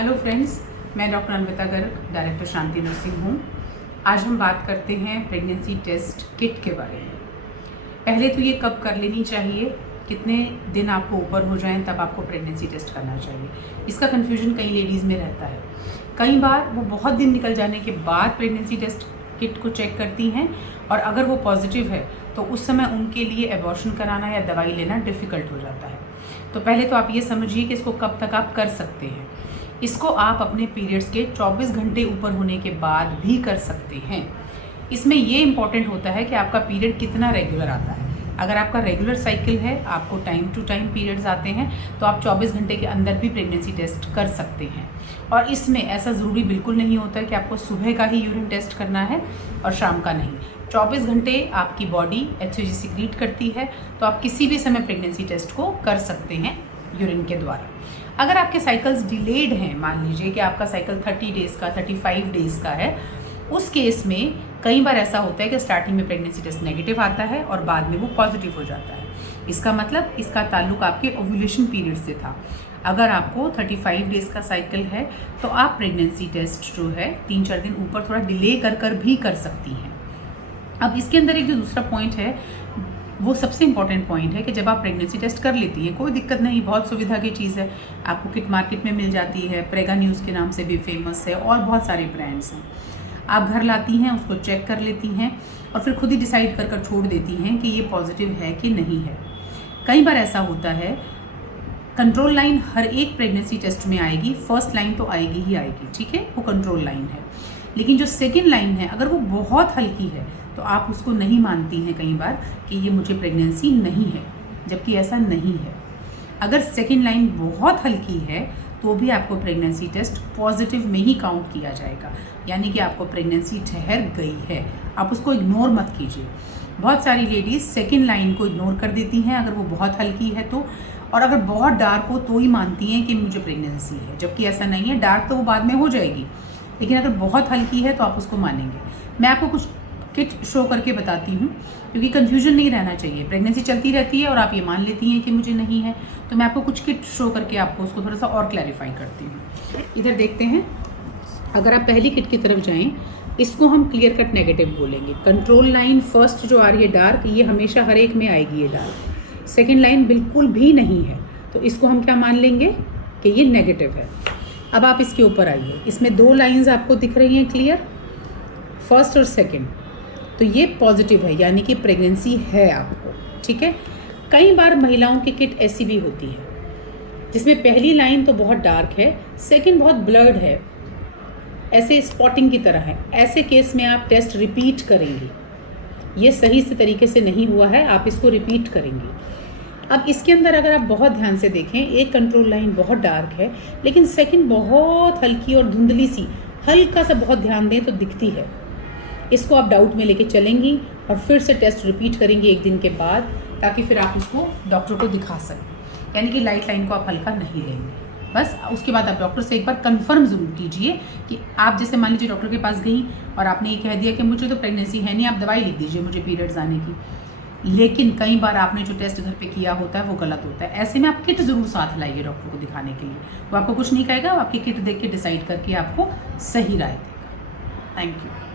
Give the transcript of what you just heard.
Hello friends, मैं doctor Anvita Garg, director शांति nursing हूँ। आज हम बात करते हैं प्रेगनेंसी टेस्ट किट के बारे में। पहले तो ये कब कर लेनी चाहिए, कितने दिन आपको ऊपर हो जाएं तब आपको प्रेगनेंसी टेस्ट करना चाहिए, इसका कन्फ्यूजन कई लेडीज़ में रहता है। कई बार वो बहुत दिन निकल जाने के बाद प्रेगनेंसी टेस्ट किट को चेक करती हैं और अगर वो पॉजिटिव है तो उस समय उनके लिए एबॉर्शन कराना या दवाई लेना डिफ़िकल्ट हो जाता है। तो पहले तो आप ये समझिए कि इसको कब तक आप कर सकते हैं। इसको आप अपने पीरियड्स के 24 घंटे ऊपर होने के बाद भी कर सकते हैं। इसमें ये इम्पॉर्टेंट होता है कि आपका पीरियड कितना रेगुलर आता है। अगर आपका रेगुलर साइकिल है, आपको टाइम टू टाइम पीरियड्स आते हैं, तो आप 24 घंटे के अंदर भी प्रेगनेंसी टेस्ट कर सकते हैं। और इसमें ऐसा ज़रूरी बिल्कुल नहीं होता है कि आपको सुबह का ही यूरिन टेस्ट करना है और शाम का नहीं। 24 घंटे आपकी बॉडी HCG सीक्रेट करती है, तो आप किसी भी समय प्रेगनेंसी टेस्ट को कर सकते हैं यूरिन के द्वारा। अगर आपके साइकिल्स डिलेड हैं, मान लीजिए कि आपका साइकिल 30 डेज़ का 35 डेज़ का है, उस केस में कई बार ऐसा होता है कि स्टार्टिंग में प्रेगनेंसी टेस्ट नेगेटिव आता है और बाद में वो पॉजिटिव हो जाता है। इसका मतलब इसका ताल्लुक आपके ओव्यूलेशन पीरियड से था। अगर आपको 35 डेज़ का साइकिल है तो आप प्रेगनेंसी टेस्ट जो है 3-4 दिन ऊपर थोड़ा डिले कर भी कर सकती हैं। अब इसके अंदर एक जो दूसरा पॉइंट है, वो सबसे इम्पॉर्टेंट पॉइंट है कि जब आप प्रेगनेंसी टेस्ट कर लेती हैं, कोई दिक्कत नहीं, बहुत सुविधा की चीज़ है। आपको किट मार्केट में मिल जाती है, प्रेगा न्यूज़ के नाम से भी फेमस है और बहुत सारे ब्रांड्स हैं। आप घर लाती हैं, उसको चेक कर लेती हैं और फिर खुद ही डिसाइड कर छोड़ देती हैं कि ये पॉजिटिव है कि नहीं है। कई बार ऐसा होता है, कंट्रोल लाइन हर एक प्रेगनेंसी टेस्ट में आएगी, फर्स्ट लाइन तो आएगी ही आएगी, ठीक है, वो कंट्रोल लाइन है। लेकिन जो सेकेंड लाइन है, अगर वो बहुत हल्की है तो आप उसको नहीं मानती हैं कई बार कि ये मुझे प्रेगनेंसी नहीं है, जबकि ऐसा नहीं है। अगर सेकेंड लाइन बहुत हल्की है तो भी आपको प्रेगनेंसी टेस्ट पॉजिटिव में ही काउंट किया जाएगा, यानी कि आपको प्रेगनेंसी ठहर गई है। आप उसको इग्नोर मत कीजिए। बहुत सारी लेडीज़ सेकेंड लाइन को इग्नोर कर देती हैं अगर वो बहुत हल्की है तो, और अगर बहुत डार्क हो तो ही मानती हैं कि मुझे प्रेगनेंसी है, जबकि ऐसा नहीं है। डार्क तो वो बाद में हो जाएगी, लेकिन अगर बहुत हल्की है तो आप उसको मानेंगे। मैं आपको कुछ किट शो करके बताती हूँ, क्योंकि कन्फ्यूजन नहीं रहना चाहिए। प्रेगनेंसी चलती रहती है और आप ये मान लेती हैं कि मुझे नहीं है, तो मैं आपको कुछ किट शो करके आपको उसको थोड़ा सा और क्लैरिफाई करती हूँ। इधर देखते हैं, अगर आप पहली किट की तरफ जाएं, इसको हम क्लियर कट नेगेटिव बोलेंगे। कंट्रोल लाइन फर्स्ट जो आ रही है डार्क, ये हमेशा हर एक में आएगी ये डार्क। सेकेंड लाइन बिल्कुल भी नहीं है, तो इसको हम क्या मान लेंगे कि ये नेगेटिव है। अब आप इसके ऊपर आइए, इसमें 2 लाइन्स आपको दिख रही हैं क्लियर, फर्स्ट और सेकेंड, तो ये पॉजिटिव है, यानी कि प्रेगनेंसी है आपको, ठीक है। कई बार महिलाओं की किट ऐसी भी होती है जिसमें पहली लाइन तो बहुत डार्क है, सेकंड बहुत ब्लर्ड है, ऐसे स्पॉटिंग की तरह है। ऐसे केस में आप टेस्ट रिपीट करेंगी। ये सही से तरीके से नहीं हुआ है, आप इसको रिपीट करेंगी। अब इसके अंदर अगर आप बहुत ध्यान से देखें, एक कंट्रोल लाइन बहुत डार्क है, लेकिन सेकंड बहुत हल्की और धुंधली सी, हल्का सा बहुत ध्यान दें तो दिखती है। इसको आप डाउट में लेके चलेंगी और फिर से टेस्ट रिपीट करेंगी 1 दिन के बाद, ताकि फिर आप उसको डॉक्टर को दिखा सकें। यानी कि लाइट लाइन को आप हल्का नहीं लेंगे। बस उसके बाद आप डॉक्टर से एक बार कंफर्म ज़रूर कीजिए कि आप जैसे मान लीजिए डॉक्टर के पास गई और आपने ये कह दिया कि मुझे तो प्रेगनेंसी है नहीं, आप दवाई लिख दीजिए मुझे पीरियड्स आने की। लेकिन कई बार आपने जो टेस्ट घर पे किया होता है वो गलत होता है। ऐसे में आप किट ज़रूर साथ लाइए डॉक्टर को दिखाने के लिए। वो आपको कुछ नहीं कहेगा, वो आपकी किट देख के डिसाइड करके आपको सही राय देगा। Thank you.